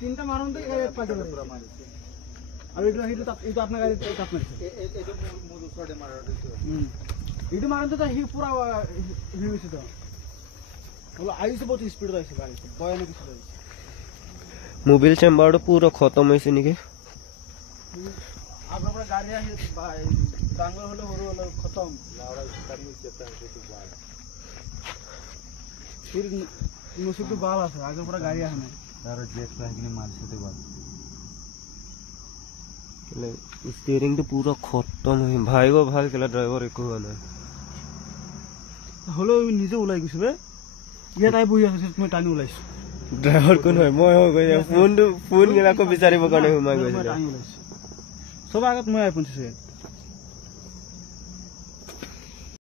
তিনটা মারুন তো গাড়ি পাল্টে পুরো মারিছে আর এটা আপনার গাড়ি চাপ মারছে এটা মধু ছড়ে মারা দিছে এটা মারুন তো হি পুরো হি হইছে তো বলো আইছে বহুত স্পিড আইছে গাড়ি বয়ানে কিছু হইছে মোবিল চেম্বারটো পুরো খতম হইছে নাকি আপনার পুরো গাড়ি আহি ডাঙ্গর হলো হরু হলো খতম লাউড়া গাড়ি হইছে তার কিছু বাল फिर मुझे तो बाल आता है आगे पूरा गाड़ी है ना तारा जेट का कि मार से तो बाल ले स्टीयरिंग तो पूरा खत्म है भाई वो भाई केला ड्राइवर एको ना হলো নিজে ওলাই গৈছে বে ইয়া তাই বহি আছে মই টানি ওলাইছো ड्राइवर কোন হয় মই হৈ গৈ ফোন গেলা কো বিচাৰিব কাৰণে হুমাই গৈছে সব আগত মই আই পঞ্চাছে